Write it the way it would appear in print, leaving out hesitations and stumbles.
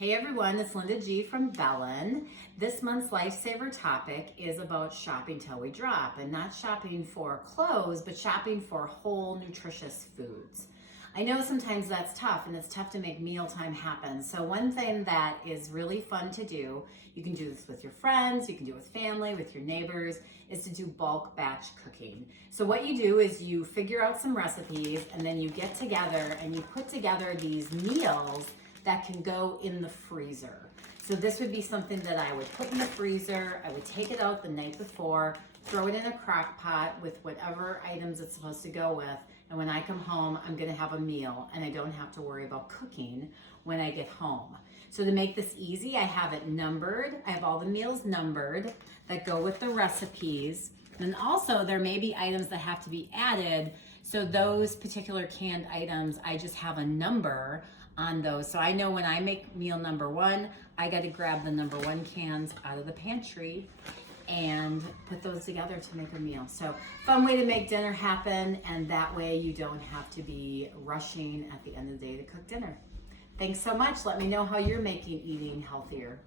Hey everyone, it's Linda G from Bellin. This month's Lifesaver topic is about shopping till we drop, and not shopping for clothes, but shopping for whole nutritious foods. I know sometimes that's tough, and it's tough to make mealtime happen. So one thing that is really fun to do, you can do this with your friends, you can do it with family, with your neighbors, is to do bulk batch cooking. So what you do is you figure out some recipes, and then you get together and you put together these meals that can go in the freezer. So this would be something that I would put in the freezer. I would take it out the night before, throw it in a crock pot with whatever items it's supposed to go with. And when I come home, I'm gonna have a meal and I don't have to worry about cooking when I get home. So to make this easy, I have it numbered. I have all the meals numbered that go with the recipes. And also there may be items that have to be added. So those particular canned items, I just have a number on those. So I know when I make meal number one, I got to grab the number one cans out of the pantry and put those together to make a meal. So fun way to make dinner happen, and that way you don't have to be rushing at the end of the day to cook dinner. Thanks so much. Let me know how you're making eating healthier.